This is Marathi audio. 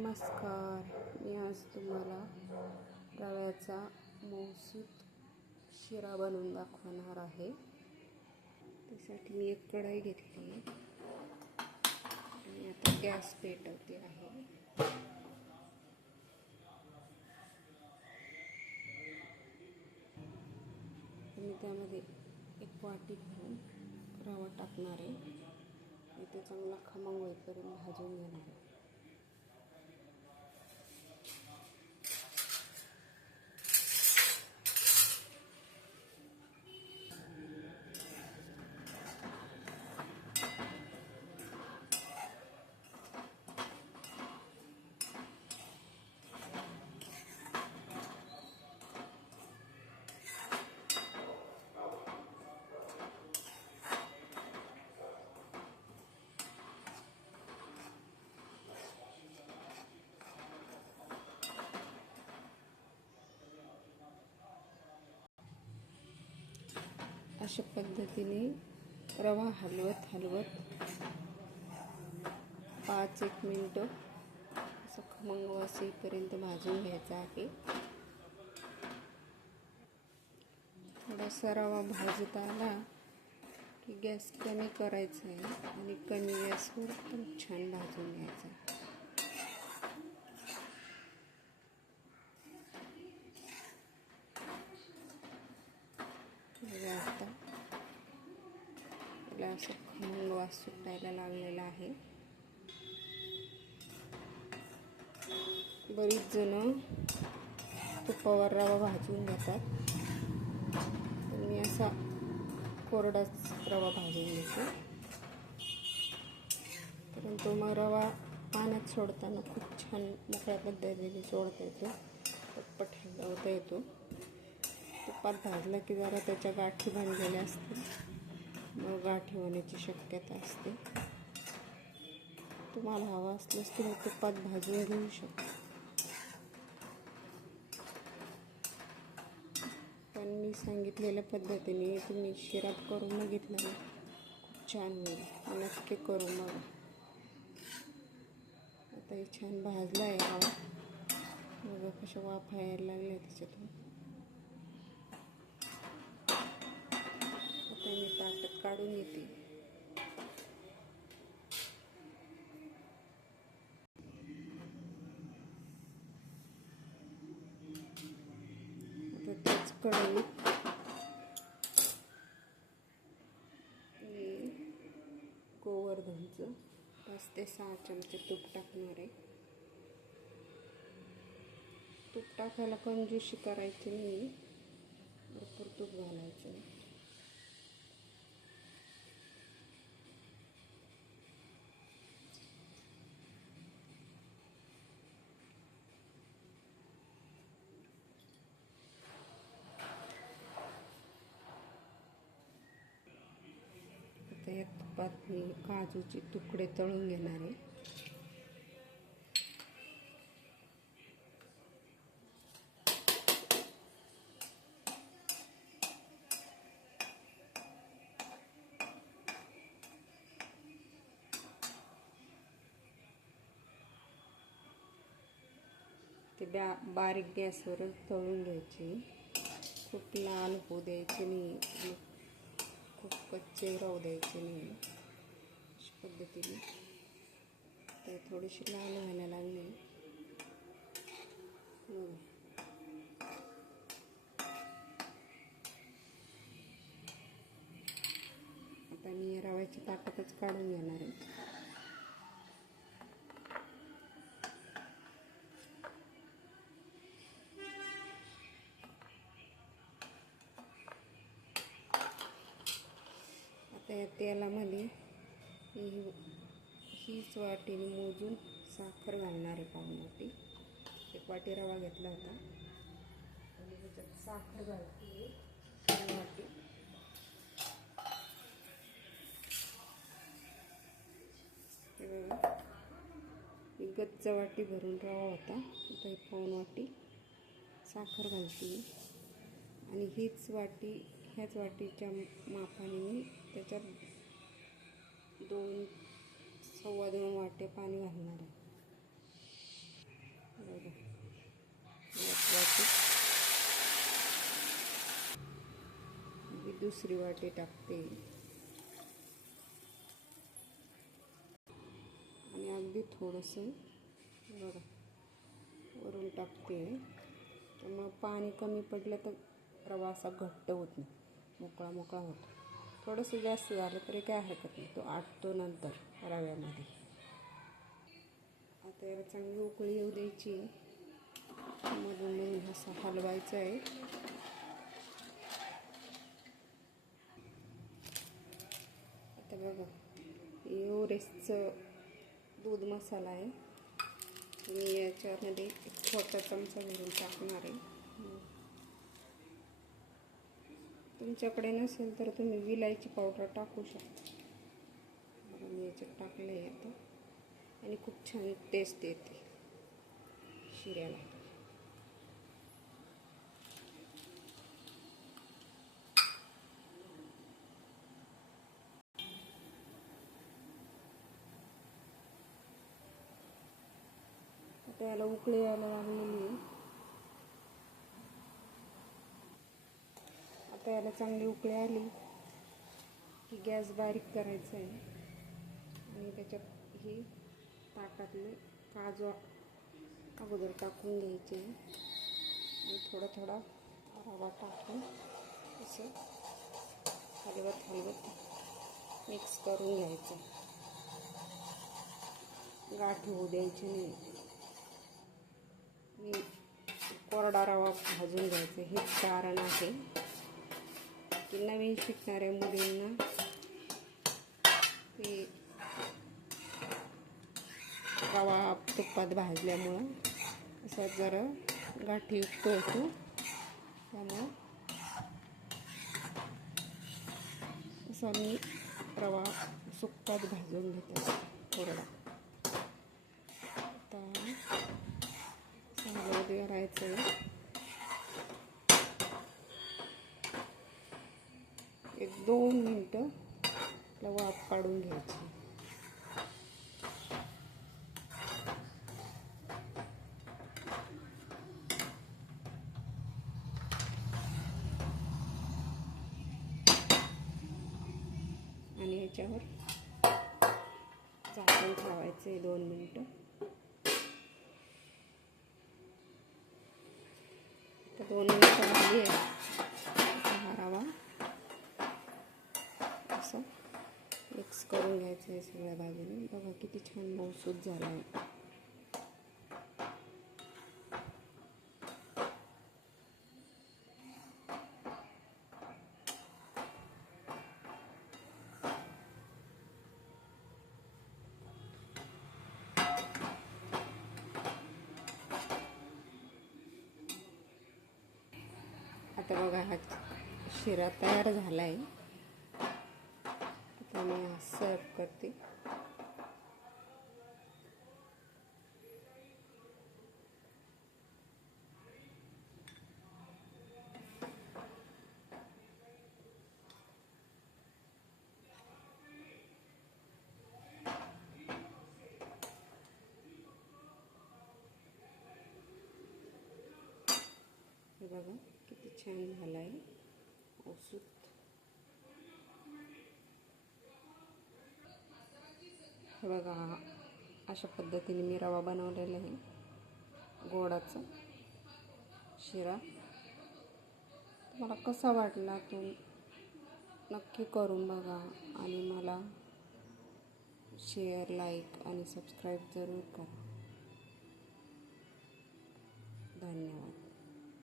नमस्कार मी आज तुम्हाला रव्याचा मौसूत शिरा बनवून दाखवणार आहे. त्यासाठी मी एक कढाई घेतली आहे. आणि आता गॅस पेटवते आहे. मी त्यामध्ये एक वाटी घेऊन रवा टाकणार आहे. आणि ते चांगला खमंग होईपर्यंत भाजून घेणार आहे. अशा पद्धतीने रवा हलवत हलवत पाच एक मिनटं असं खमंग वास येईपर्यंत भाजून घ्यायचा आहे. थोडासा रवा भाजत आला की गॅस कमी करायचा आहे आणि कमी गॅसवर पण छान भाजून घ्यायचा आहे बघा आता त्याला असं खमंग वास सुटायला लागलेला आहे. बरीच जण तुपावर रवा भाजून घेतात. तर मी असा कोरडाच रवा भाजून घेतो. परंतु मग रवा पाण्यात सोडताना खूप छान मोकळ्या पद्धतीने सोडता येतो. पटपट हलवता येतो. तुपात भाजला की जरा त्याच्या गाठी बांधलेल्या असतील. गाठी होण्याची शक्यता असते. तुम्हाला हवा असल्यास तुम्ही तुपात भाजून घेऊ शकता. पण मी सांगितलेल्या पद्धतीने तुम्ही शिरात करून घेतला ना खूप छान होईल. नक्की करून बघा आता हे छान भाजला आहे हवा. बघा कशा वाफा यायला लागल्या त्याच्यातून आता मी ताटात काढून येते. आता त्याच कढईत गोवर्धनचं पाच ते सहा चमचे तूप टाकणार आहे. तूप टाकायला कंजूशी करायची नाही भरपूर तूप घालायचं आता या तुपात मी काजूचे तुकडे तळून घेणार आहे. ते बॅ बारीक गॅसवरच तळून घ्यायची. खूप लाल होऊ द्यायची नाही. खूप कच्चे राहू द्यायचे नाही अशा पद्धतीने. तर थोडीशी लाल व्हायला लागली. आता मी रव्याच्या ताटातच काढून घेणार आहे. त्या तेलामध्ये ही हीच वाटीने मोजून साखर घालणार आहे पाऊन वाटी एक वाटी रवा घेतला होता. आणि त्याच्यात साखर घालते. पाऊन वाटी. हे बघा गच्च वाटी भरून रवा होता. आता ही पाऊन वाटी साखर घालते. आणि हीच वाटी ह्याच वाटीच्या मापाने मी त्याच्यात दोन सव्वा दोन वाटे पाणी घालणार आहे. बघा दुसरी वाटी टाकते. आणि अगदी थोडंसं बघा वरून टाकते. त्यामुळं पाणी कमी पडलं तर रवा घट्ट होत नाही. मोकळा मोकळा होतो. थोडंसं जास्त झालं तरी काय हरकत नाही. तो आटतो नंतर रव्यामध्ये. आता याला चांगली उकळी येऊ द्यायची. मधून मधून असं हलवायचं आहे. आता बघा एवरेस्टचं दूध मसाला आहे. मी याच्यामध्ये एक छोटा चमचा भरून टाकणार आहे. तुमच्याकडे नसेल तर तुम्ही विलायची पावडर टाकू शकता. मी याच्यात टाकलं आहे आता. आणि खूप छान टेस्ट येते. शिऱ्याला. त्याला उकळी यायला लागलेली आहे. आता याला चांगली उकळी आली की गॅस बारीक करायचा आहे. आणि त्याच्यात हे ताटातले काजू अगोदर टाकून घ्यायचे. आणि थोडा थोडा रवा टाकून असं हलवत हलवत मिक्स करून घ्यायचं. गाठ होऊ द्यायची नाही. मी कोरडा रवा भाजून घ्यायचं. हेच कारण आहे. की नवीन शिकणाऱ्या मुलींना ते रवा तुपात भाजल्यामुळं असा जरा गाठीयुक्त होतो त्यामुळं असा मी रवा सुक्कात भाजून घेते कोरडा. आता चांगलं करायचं आहे एक दोन मिनटं आपला वाफ काढून घ्यायची. आणि याच्यावर झाकण ठेवायचं आहे दोन मिनटं. तर दोन मिनटं झाली आहे हा रवा असं. मिक्स करून घ्यायचं आहे सगळ्या बाजूने. बघा किती छान मौसूद झाला आहे आता बघा हा शिरा तयार झाला आहे सर्व करते। बघा किती छान झाला आहे औषध हे बघा अशा पद्धतीने मी रवा बनवलेला आहे. गोडाचा शिरा. तुम्हाला कसा वाटला तो नक्की करून बघा आणि मला शेअर लाईक आणि सबस्क्राईब जरूर करा. धन्यवाद.